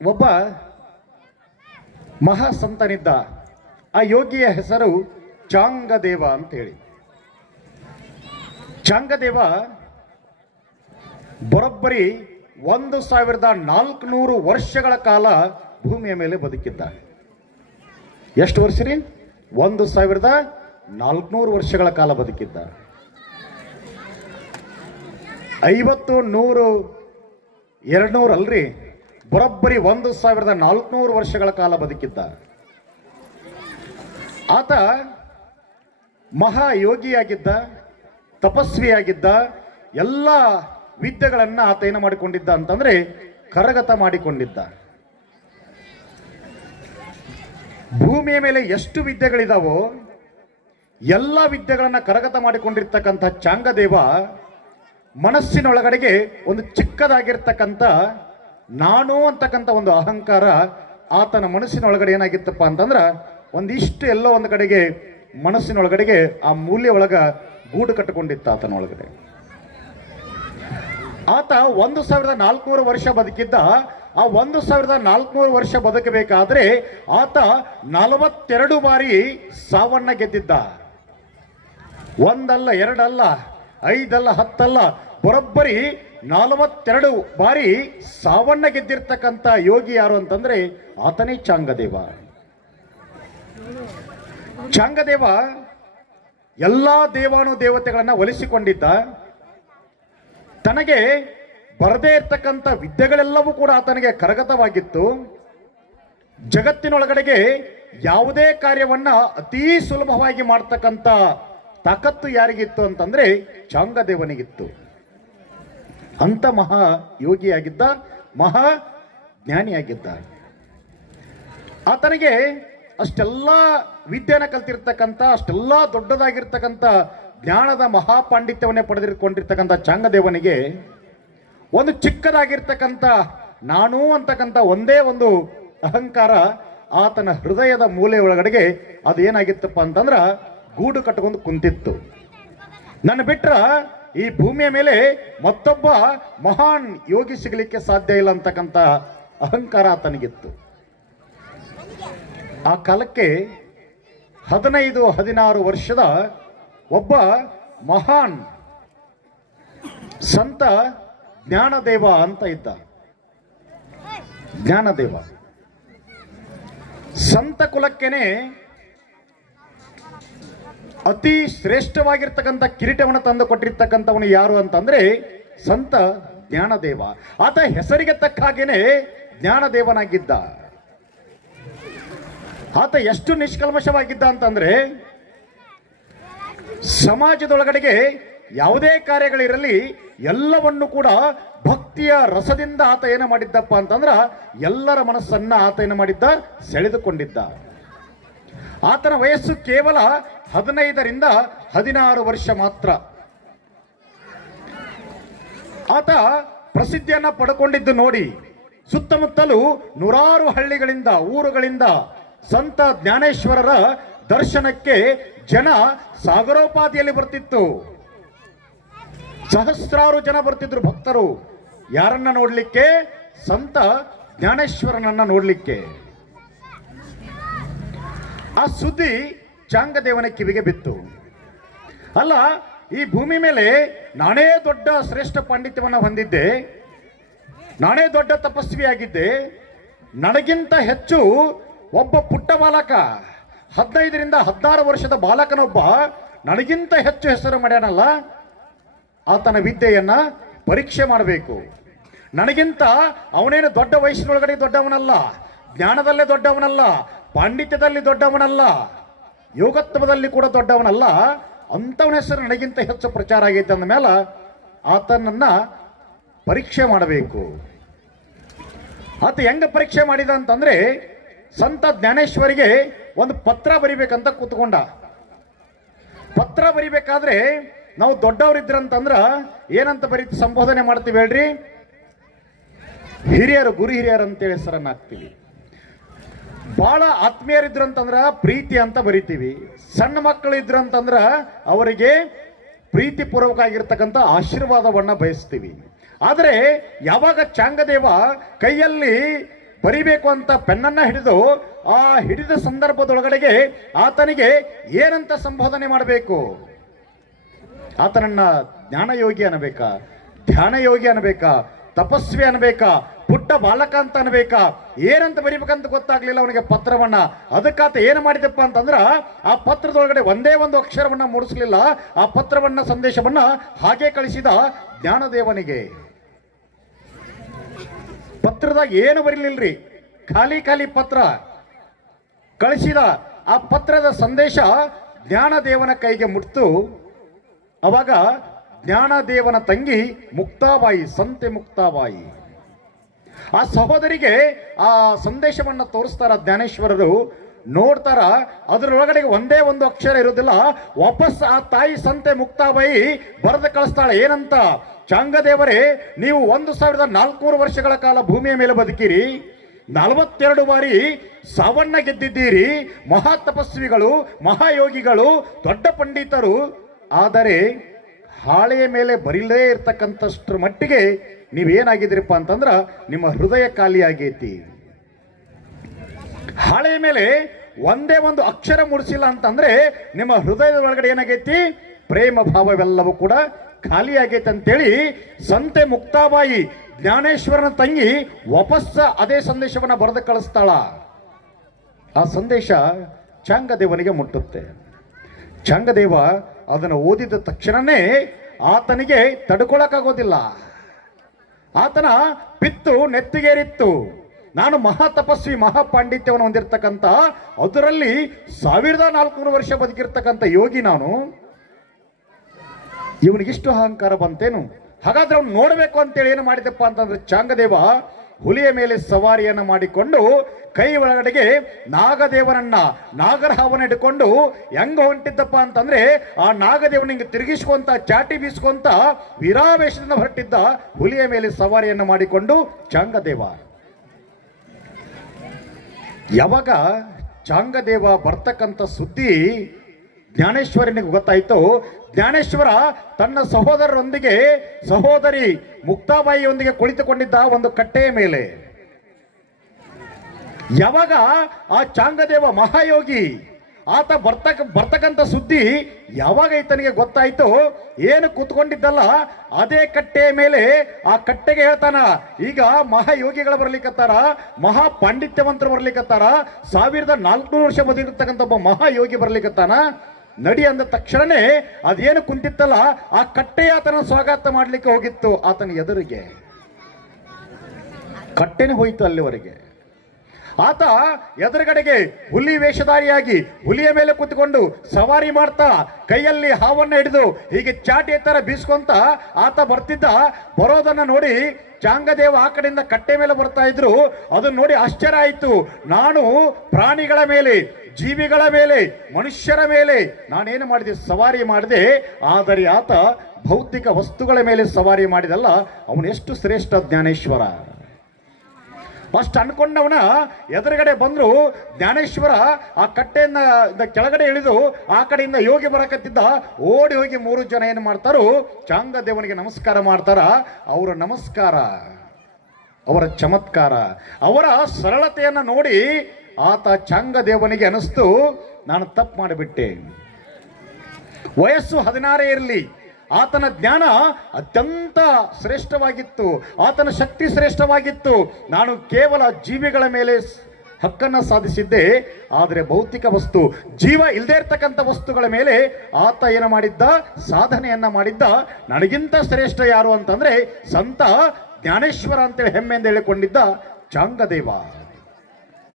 ಒಬ್ಬ ಮಹಾಸಂತನಿದ್ದ. ಆ ಯೋಗಿಯ ಹೆಸರು ಚಾಂಗದೇವ ಅಂತ ಹೇಳಿ. ಚಾಂಗದೇವ ಬರೋಬ್ಬರಿ 1400 ವರ್ಷಗಳ ಕಾಲ ಭೂಮಿಯ ಮೇಲೆ ಬದುಕಿದ್ದ. ಎಷ್ಟು ವರ್ಷ ರೀ? 1400 ವರ್ಷಗಳ ಕಾಲ ಬದುಕಿದ್ದ. 50, 100, 200 ಅಲ್ರಿ, ಬರೋಬ್ಬರಿ 1400 ವರ್ಷಗಳ ಕಾಲ ಬದುಕಿದ್ದ. ಆತ ಮಹಾಯೋಗಿಯಾಗಿದ್ದ, ತಪಸ್ವಿಯಾಗಿದ್ದ. ಎಲ್ಲ ವಿದ್ಯೆಗಳನ್ನು ಆತ ಏನು ಮಾಡಿಕೊಂಡಿದ್ದ ಅಂತಂದ್ರೆ ಕರಗತ ಮಾಡಿಕೊಂಡಿದ್ದ. ಭೂಮಿಯ ಮೇಲೆ ಎಷ್ಟು ವಿದ್ಯೆಗಳಿದಾವೋ ಎಲ್ಲ ವಿದ್ಯೆಗಳನ್ನು ಕರಗತ ಮಾಡಿಕೊಂಡಿರ್ತಕ್ಕಂಥ ಚಾಂಗದೇವ ಮನಸ್ಸಿನೊಳಗಡೆಗೆ ಒಂದು ಚಿಕ್ಕದಾಗಿರ್ತಕ್ಕಂಥ ನಾನು ಅಂತಕ್ಕಂಥ ಒಂದು ಅಹಂಕಾರ ಆತನ ಮನಸ್ಸಿನೊಳಗಡೆ ಏನಾಗಿತ್ತಪ್ಪ ಅಂತಂದ್ರೆ ಒಂದಿಷ್ಟು ಎಲ್ಲೋ ಒಂದು ಕಡೆಗೆ ಮನಸ್ಸಿನೊಳಗಡೆಗೆ ಆ ಮೂಲ್ಯ ಒಳಗ ಗೂಡು ಕಟ್ಟಿಕೊಂಡಿತ್ತ ಆತನೊಳಗಡೆ. ಆತ 1400 ವರ್ಷ ಬದುಕಿದ್ದ. ಆ 1400 ವರ್ಷ ಬದುಕಬೇಕಾದ್ರೆ ಆತ 42 ಬಾರಿ ಸಾವನ್ನ ಗೆದ್ದಿದ್ದ. ಒಂದಲ್ಲ, ಎರಡಲ್ಲ, 5 ಅಲ್ಲ, 10 ಅಲ್ಲ, ಬರೋಬ್ಬರಿ 42 ಬಾರಿ ಸಾವನ್ನ ಗೆದ್ದಿರ್ತಕ್ಕಂಥ ಯೋಗಿ ಯಾರು ಅಂತಂದ್ರೆ ಆತನೇ ಚಾಂಗದೇವ. ಚಾಂಗದೇವ ಎಲ್ಲಾ ದೇವಾನು ದೇವತೆಗಳನ್ನ ಒಲಿಸಿಕೊಂಡಿದ್ದ. ತನಗೆ ಬರದೇ ಇರ್ತಕ್ಕಂಥ ವಿದ್ಯೆಗಳೆಲ್ಲವೂ ಕೂಡ ಆತನಿಗೆ ಕರಗತವಾಗಿತ್ತು. ಜಗತ್ತಿನೊಳಗಡೆಗೆ ಯಾವುದೇ ಕಾರ್ಯವನ್ನ ಅತೀ ಸುಲಭವಾಗಿ ಮಾಡ್ತಕ್ಕಂಥ ತಾಕತ್ತು ಯಾರಿಗಿತ್ತು ಅಂತಂದ್ರೆ ಚಾಂಗದೇವನಿಗಿತ್ತು. ಅಂತ ಮಹಾ ಯೋಗಿಯಾಗಿದ್ದ, ಮಹಾ ಜ್ಞಾನಿಯಾಗಿದ್ದ. ಆತನಿಗೆ ಅಷ್ಟೆಲ್ಲ ವಿದ್ಯೆನ ಕಲ್ತಿರ್ತಕ್ಕಂಥ, ಅಷ್ಟೆಲ್ಲ ದೊಡ್ಡದಾಗಿರ್ತಕ್ಕಂಥ ಜ್ಞಾನದ ಮಹಾಪಾಂಡಿತ್ಯವನ್ನೇ ಪಡೆದುಕೊಂಡಿರ್ತಕ್ಕಂಥ ಚಾಂಗದೇವನಿಗೆ ಒಂದು ಚಿಕ್ಕದಾಗಿರ್ತಕ್ಕಂಥ ನಾನು ಅಂತಕ್ಕಂಥ ಒಂದೇ ಒಂದು ಅಹಂಕಾರ ಆತನ ಹೃದಯದ ಮೂಲೆ ಒಳಗಡೆಗೆ ಅದು ಏನಾಗಿತ್ತಪ್ಪ ಅಂತಂದ್ರ ಗೂಡು ಕಟ್ಟಿಕೊಂಡು ಕುಂತಿತ್ತು. ನನ್ನ ಬಿಟ್ರ ಈ ಭೂಮಿಯ ಮೇಲೆ ಮತ್ತೊಬ್ಬ ಮಹಾನ್ ಯೋಗಿ ಸಿಗಲಿಕ್ಕೆ ಸಾಧ್ಯ ಇಲ್ಲ ಅಂತಕ್ಕಂಥ ಅಹಂಕಾರ ಆತನಿಗಿತ್ತು. ಆ ಕಾಲಕ್ಕೆ 15, 16 ವರ್ಷದ ಒಬ್ಬ ಮಹಾನ್ ಸಂತ ಜ್ಞಾನದೇವ ಅಂತ ಇದ್ದ. ಜ್ಞಾನದೇವ ಸಂತ ಕುಲಕ್ಕೇನೆ ಅತಿ ಶ್ರೇಷ್ಠವಾಗಿರ್ತಕ್ಕಂಥ ಕಿರೀಟವನ್ನು ತಂದು ಕೊಟ್ಟಿರ್ತಕ್ಕಂಥವನು ಯಾರು ಅಂತಂದ್ರೆ ಸಂತ ಜ್ಞಾನದೇವ. ಆತ ಹೆಸರಿಗೆ ತಕ್ಕ ಹಾಗೇನೆ ಜ್ಞಾನದೇವನಾಗಿದ್ದ. ಆತ ಎಷ್ಟು ನಿಷ್ಕಲ್ಮಶವಾಗಿದ್ದ ಅಂತಂದ್ರೆ ಸಮಾಜದೊಳಗಡೆಗೆ ಯಾವುದೇ ಕಾರ್ಯಗಳಿರಲಿ ಎಲ್ಲವನ್ನು ಕೂಡ ಭಕ್ತಿಯ ರಸದಿಂದ ಆತ ಏನು ಮಾಡಿದ್ದಪ್ಪ ಅಂತಂದ್ರ ಎಲ್ಲರ ಮನಸ್ಸನ್ನ ಆತ ಏನು ಮಾಡಿದ್ದ, ಸೆಳೆದುಕೊಂಡಿದ್ದ. ಆತನ ವಯಸ್ಸು ಕೇವಲ 15ರಿಂದ 16 ವರ್ಷ ಮಾತ್ರ. ಆತ ಪ್ರಸಿದ್ಧಿಯನ್ನ ಪಡ್ಕೊಂಡಿದ್ದು ನೋಡಿ ಸುತ್ತಮುತ್ತಲೂ 100 ಹಳ್ಳಿಗಳಿಂದ, ಊರುಗಳಿಂದ ಸಂತ ಜ್ಞಾನೇಶ್ವರರ ದರ್ಶನಕ್ಕೆ ಜನ ಸಾಗರೋಪಾದಿಯಲ್ಲಿ ಬರ್ತಿತ್ತು. ಸಹಸ್ರಾರು ಜನ ಬರ್ತಿದ್ರು ಭಕ್ತರು. ಯಾರನ್ನ ನೋಡ್ಲಿಕ್ಕೆ? ಸಂತ ಜ್ಞಾನೇಶ್ವರನನ್ನ ನೋಡ್ಲಿಕ್ಕೆ. ಆ ಸುದ್ದಿ ಚಾಂಗದೇವನ ಕಿವಿಗೆ ಬಿತ್ತು. ಅಲ್ಲ, ಈ ಭೂಮಿ ಮೇಲೆ ನಾನೇ ದೊಡ್ಡ ಶ್ರೇಷ್ಠ ಪಾಂಡಿತ್ಯವನ್ನು ಹೊಂದಿದ್ದೆ, ನಾನೇ ದೊಡ್ಡ ತಪಸ್ವಿಯಾಗಿದ್ದೆ, ನನಗಿಂತ ಹೆಚ್ಚು ಒಬ್ಬ ಪುಟ್ಟ ಬಾಲಕ 15ರಿಂದ 16 ವರ್ಷದ ಬಾಲಕನೊಬ್ಬ ನನಗಿಂತ ಹೆಚ್ಚು ಹೆಸರು ಮಾಡ್ಯಾನಲ್ಲ, ಆತನ ವಿದ್ಯೆಯನ್ನ ಪರೀಕ್ಷೆ ಮಾಡಬೇಕು. ನನಗಿಂತ ಅವನೇನು ದೊಡ್ಡ ವಯಸ್ಸಿನೊಳಗಡೆ ದೊಡ್ಡವನಲ್ಲ, ಜ್ಞಾನದಲ್ಲೇ ದೊಡ್ಡವನಲ್ಲ, ಪಾಂಡಿತ್ಯದಲ್ಲಿ ದೊಡ್ಡವನಲ್ಲ, ಯೋಗತ್ವದಲ್ಲಿ ಕೂಡ ದೊಡ್ಡವನಲ್ಲ. ಅಂಥವನ ಹೆಸರು ನನಗಿಂತ ಹೆಚ್ಚು ಪ್ರಚಾರ ಆಗೈತೆ ಅಂದ ಮೇಲೆ ಆತನನ್ನ ಪರೀಕ್ಷೆ ಮಾಡಬೇಕು. ಆತ ಹೆಂಗ ಪರೀಕ್ಷೆ ಮಾಡಿದ ಅಂತಂದ್ರೆ ಸಂತ ಜ್ಞಾನೇಶ್ವರಿಗೆ ಒಂದು ಪತ್ರ ಬರಿಬೇಕಂತ ಕೂತ್ಕೊಂಡ. ಪತ್ರ ಬರಿಬೇಕಾದ್ರೆ ನಾವು ದೊಡ್ಡವರಿದ್ರಂತಂದ್ರ ಏನಂತ ಸಂಬೋಧನೆ ಮಾಡ್ತೀವಿ ಹೇಳ್ರಿ? ಹಿರಿಯರು, ಗುರು ಹಿರಿಯರು ಅಂತೇಳಿ ಹೆಸರನ್ನ ಹಾಕ್ತೀವಿ. ಬಹಳ ಆತ್ಮೀಯರಿದ್ರಂತಂದ್ರ ಪ್ರೀತಿ ಅಂತ ಬರಿತೀವಿ. ಸಣ್ಣ ಮಕ್ಕಳು ಇದ್ರಂತಂದ್ರ ಅವರಿಗೆ ಪ್ರೀತಿ ಪೂರ್ವಕ ಆಗಿರ್ತಕ್ಕಂಥ ಆಶೀರ್ವಾದವನ್ನ ಬಯಸ್ತೀವಿ. ಆದರೆ ಯಾವಾಗ ಚಾಂಗದೇವ ಕೈಯಲ್ಲಿ ಬರಿಬೇಕು ಅಂತ ಪೆನ್ನನ್ನ ಹಿಡಿದು ಆ ಹಿಡಿದ ಸಂದರ್ಭದೊಳಗಡೆಗೆ ಆತನಿಗೆ ಏನಂತ ಸಂಬೋಧನೆ ಮಾಡಬೇಕು? ಆತನನ್ನ ಜ್ಞಾನಯೋಗಿ ಅನ್ನಬೇಕಾ, ಧ್ಯಾನ ಯೋಗಿ ಅನ್ನಬೇಕಾ, ತಪಸ್ವಿ ಅನ್ನಬೇಕಾ, ಪುಟ್ಟ ಬಾಲಕ ಅಂತ ಅನ್ಬೇಕಾ, ಏನಂತ ಬರಿಬೇಕಂತ ಗೊತ್ತಾಗ್ಲಿಲ್ಲ ಅವನಿಗೆ ಪತ್ರವನ್ನ. ಅದಕ್ಕಾತ ಏನು ಮಾಡಿದಪ್ಪ ಅಂತಂದ್ರ ಆ ಪತ್ರದೊಳಗಡೆ ಒಂದೇ ಒಂದು ಅಕ್ಷರವನ್ನ ಮೂಡಿಸ್ಲಿಲ್ಲ. ಆ ಪತ್ರವನ್ನ, ಸಂದೇಶವನ್ನ ಹಾಗೆ ಕಳಿಸಿದ ಜ್ಞಾನದೇವನಿಗೆ. ಪತ್ರದಾಗ ಏನು ಬರೀಲಿಲ್ರಿ, ಖಾಲಿ ಖಾಲಿ ಪತ್ರ ಕಳಿಸಿದ. ಆ ಪತ್ರದ ಸಂದೇಶ ಜ್ಞಾನದೇವನ ಕೈಗೆ ಮುಟ್ತು. ಅವಾಗ ಜ್ಞಾನದೇವನ ತಂಗಿ ಮುಕ್ತಾಬಾಯಿ, ಸಂತೆ ಮುಕ್ತಾಬಾಯಿ, ಆ ಸಹೋದರಿಗೆ ಆ ಸಂದೇಶವನ್ನ ತೋರಿಸ್ತಾರ ಜ್ಞಾನೇಶ್ವರರು. ನೋಡ್ತಾರ, ಅದರೊಳಗಡೆ ಒಂದೇ ಒಂದು ಅಕ್ಷರ ಇರೋದಿಲ್ಲ. ವಾಪಸ್ ಆ ತಾಯಿ ಸಂತೆ ಮುಕ್ತಾಬಾಯಿ ಬರೆದು ಕಳಿಸ್ತಾಳೆ. ಏನಂತ? ಚಾಂಗದೇವರೇ, ನೀವು 1400 ವರ್ಷಗಳ ಕಾಲ ಭೂಮಿಯ ಮೇಲೆ ಬದುಕಿರಿ, 42 ಬಾರಿ ಸಾವನ್ನ ಗೆದ್ದಿದ್ದೀರಿ, ಮಹಾ ತಪಸ್ವಿಗಳು, ಮಹಾಯೋಗಿಗಳು, ದೊಡ್ಡ ಪಂಡಿತರು. ಆದರೆ ಹಾಳೆಯ ಮೇಲೆ ಬರಿಲೇ ಇರ್ತಕ್ಕಂಥಷ್ಟ್ರ ಮಟ್ಟಿಗೆ ನೀವೇನಾಗಿದ್ದೀರಪ್ಪ ಅಂತಂದ್ರ ನಿಮ್ಮ ಹೃದಯ ಖಾಲಿ ಆಗೈತಿ. ಹಾಳೆಯ ಮೇಲೆ ಒಂದೇ ಒಂದು ಅಕ್ಷರ ಮೂಡಿಸಿಲ್ಲ ಅಂತಂದ್ರೆ ನಿಮ್ಮ ಹೃದಯದ ಒಳಗಡೆ ಏನಾಗೈತಿ? ಪ್ರೇಮ ಭಾವವೆಲ್ಲವೂ ಕೂಡ ಖಾಲಿ ಆಗೈತೆ ಅಂತೇಳಿ ಸಂತೆ ಮುಕ್ತಾಬಾಯಿ ಜ್ಞಾನೇಶ್ವರನ ತಂಗಿ ವಾಪಸ್ ಅದೇ ಸಂದೇಶವನ್ನ ಬರೆದು ಕಳಿಸ್ತಾಳ. ಆ ಸಂದೇಶ ಚಾಂಗದೇವನಿಗೆ ಮುಟ್ಟುತ್ತೆ. ಚಾಂಗದೇವ ಅದನ್ನು ಓದಿದ ತಕ್ಷಣನೇ ಆತನಿಗೆ ತಡ್ಕೊಳಕ್ಕಾಗೋದಿಲ್ಲ. ಆತನ ಪಿತ್ತು ನೆತ್ತಿಗೇರಿತ್ತು. ನಾನು ಮಹಾ ತಪಸ್ವಿ, ಮಹಾಪಾಂಡಿತ್ಯವನ್ನು ಹೊಂದಿರತಕ್ಕಂಥ, ಅದರಲ್ಲಿ 1400 ವರ್ಷ ಬದುಕಿರ್ತಕ್ಕಂಥ ಯೋಗಿ ನಾನು. ಇವನಿಗಿಷ್ಟು ಅಹಂಕಾರ ಬಂತೇನು? ಹಾಗಾದ್ರೆ ಅವ್ನು ನೋಡಬೇಕು ಅಂತೇಳಿ ಏನು ಮಾಡಿದಪ್ಪ ಅಂತಂದ್ರೆ ಚಾಂಗದೇವ ಹುಲಿಯ ಮೇಲೆ ಸವಾರಿಯನ್ನು ಮಾಡಿಕೊಂಡು ಕೈ ಒಳಗಡೆಗೆ ನಾಗದೇವನನ್ನ, ನಾಗರಹಾವನ್ನ ಹಿಡ್ಕೊಂಡು ಹೆಂಗ ಹೊಂಟಿದ್ದಪ್ಪ ಅಂತಂದ್ರೆ ಆ ನಾಗದೇವನ ಹಿಂಗೆ ತಿರುಗಿಸ್ಕೊಂತ, ಚಾಟಿ ಬೀಸ್ಕೊಂತ ವೀರಾವೇಶದಿಂದ ಹೊರಟಿದ್ದ ಹುಲಿಯ ಮೇಲೆ ಸವಾರಿಯನ್ನು ಮಾಡಿಕೊಂಡು ಚಾಂಗದೇವ. ಯಾವಾಗ ಚಾಂಗದೇವ ಬರ್ತಕ್ಕಂಥ ಸುದ್ದಿ ಜ್ಞಾನೇಶ್ವರನಿಗೆ ಗೊತ್ತಾಯ್ತು, ಜ್ಞಾನೇಶ್ವರ ತನ್ನ ಸಹೋದರರೊಂದಿಗೆ, ಸಹೋದರಿ ಮುಕ್ತಾಬಾಯಿಯೊಂದಿಗೆ ಕುಳಿತುಕೊಂಡಿದ್ದ ಒಂದು ಕಟ್ಟೆಯ ಮೇಲೆ. ಯಾವಾಗ ಆ ಚಾಂಗದೇವ ಮಹಾಯೋಗಿ ಆತ ಬರ್ತಕ್ಕಂಥ ಸುದ್ದಿ ಯಾವಾಗ ಈತನಿಗೆ ಗೊತ್ತಾಯ್ತು, ಏನು ಕೂತ್ಕೊಂಡಿದ್ದಲ್ಲ ಅದೇ ಕಟ್ಟೆಯ ಮೇಲೆ, ಆ ಕಟ್ಟೆಗೆ ಹೇಳ್ತಾನ, ಈಗ ಮಹಾಯೋಗಿಗಳು ಬರ್ಲಿಕ್ಕತ್ತಾರ, ಮಹಾ ಪಾಂಡಿತ್ಯವಂತರು ಬರ್ಲಿಕ್ಕತ್ತಾರ, 1400 ವರ್ಷ ಬದುಕಿರ್ತಕ್ಕಂಥ ಒಬ್ಬ ಮಹಾಯೋಗಿ ಬರ್ಲಿಕ್ಕತ್ತಾನ, ನಡಿ ಅಂದ ತಕ್ಷಣನೇ ಅದೇನು ಕುಂತಿತ್ತಲ್ಲ ಆ ಕಟ್ಟೆ ಆತನ ಸ್ವಾಗತ ಮಾಡ್ಲಿಕ್ಕೆ ಹೋಗಿತ್ತು. ಆತನ ಎದುರಿಗೆ ಕಟ್ಟೆನೇ ಹೋಯಿತು. ಅಲ್ಲಿವರೆಗೆ ಆತ ಎದುರುಗಡೆಗೆ ಹುಲಿ ವೇಷಧಾರಿಯಾಗಿ ಹುಲಿಯ ಮೇಲೆ ಕೂತ್ಕೊಂಡು ಸವಾರಿ ಮಾಡ್ತಾ ಕೈಯಲ್ಲಿ ಹಾವನ್ನ ಹಿಡಿದು ಹೀಗೆ ಚಾಟಿ ತರ ಬೀಸ್ಕೊಂತ ಆತ ಬರ್ತಿದ್ದ. ಬರೋದನ್ನ ನೋಡಿ ಚಾಂಗದೇವ ಆ ಕಡೆಯಿಂದ ಕಟ್ಟೆ ಮೇಲೆ ಬರ್ತಾ ಇದ್ರು. ಅದನ್ನ ನೋಡಿ ಆಶ್ಚರ್ಯ ಆಯಿತು. ನಾನು ಪ್ರಾಣಿಗಳ ಮೇಲೆ, ಜೀವಿಗಳ ಮೇಲೆ, ಮನುಷ್ಯರ ಮೇಲೆ ನಾನೇನು ಮಾಡಿದೆ? ಸವಾರಿ ಮಾಡಿದೆ. ಆದರೆ ಆತ ಭೌತಿಕ ವಸ್ತುಗಳ ಮೇಲೆ ಸವಾರಿ ಮಾಡಿದಲ್ಲ. ಅವನು ಎಷ್ಟು ಶ್ರೇಷ್ಠ ಜ್ಞಾನೇಶ್ವರ! ಅಷ್ಟು ಅನ್ಕೊಂಡವನ ಎದುರುಗಡೆ ಬಂದ್ರು ಜ್ಞಾನೇಶ್ವರ. ಆ ಕಟ್ಟೆಯಿಂದ ಕೆಳಗಡೆ ಇಳಿದು ಆ ಕಡೆಯಿಂದ ಯೋಗಿ ಬರಕತ್ತಿದ್ದ. ಓಡಿ ಹೋಗಿ 3 ಜನ ಏನು ಮಾಡ್ತಾರೋ ಚಾಂಗದೇವನಿಗೆ ನಮಸ್ಕಾರ ಮಾಡ್ತಾರ. ಅವರ ನಮಸ್ಕಾರ, ಅವರ ಚಮತ್ಕಾರ, ಅವರ ಸರಳತೆಯನ್ನು ನೋಡಿ ಆತ ಚಾಂಗದೇವನಿಗೆ ಅನಿಸ್ತು, ನಾನು ತಪ್ಪು ಮಾಡಿಬಿಟ್ಟೆ. ವಯಸ್ಸು 16 ಇರಲಿ, ಆತನ ಜ್ಞಾನ ಅತ್ಯಂತ ಶ್ರೇಷ್ಠವಾಗಿತ್ತು, ಆತನ ಶಕ್ತಿ ಶ್ರೇಷ್ಠವಾಗಿತ್ತು. ನಾನು ಕೇವಲ ಜೀವಿಗಳ ಮೇಲೆ ಹಕ್ಕನ್ನು ಸಾಧಿಸಿದ್ದೆ. ಆದರೆ ಭೌತಿಕ ವಸ್ತು, ಜೀವ ಇಲ್ಲದೆ ಇರ್ತಕ್ಕಂಥ ವಸ್ತುಗಳ ಮೇಲೆ ಆತ ಏನು ಮಾಡಿದ್ದ? ಸಾಧನೆಯನ್ನ ಮಾಡಿದ್ದ. ನನಗಿಂತ ಶ್ರೇಷ್ಠ ಯಾರು ಅಂತಂದ್ರೆ ಸಂತ ಜ್ಞಾನೇಶ್ವರ ಅಂತೇಳಿ ಹೆಮ್ಮೆಯಿಂದ ಹೇಳಿಕೊಂಡಿದ್ದ ಚಾಂಗದೇವ.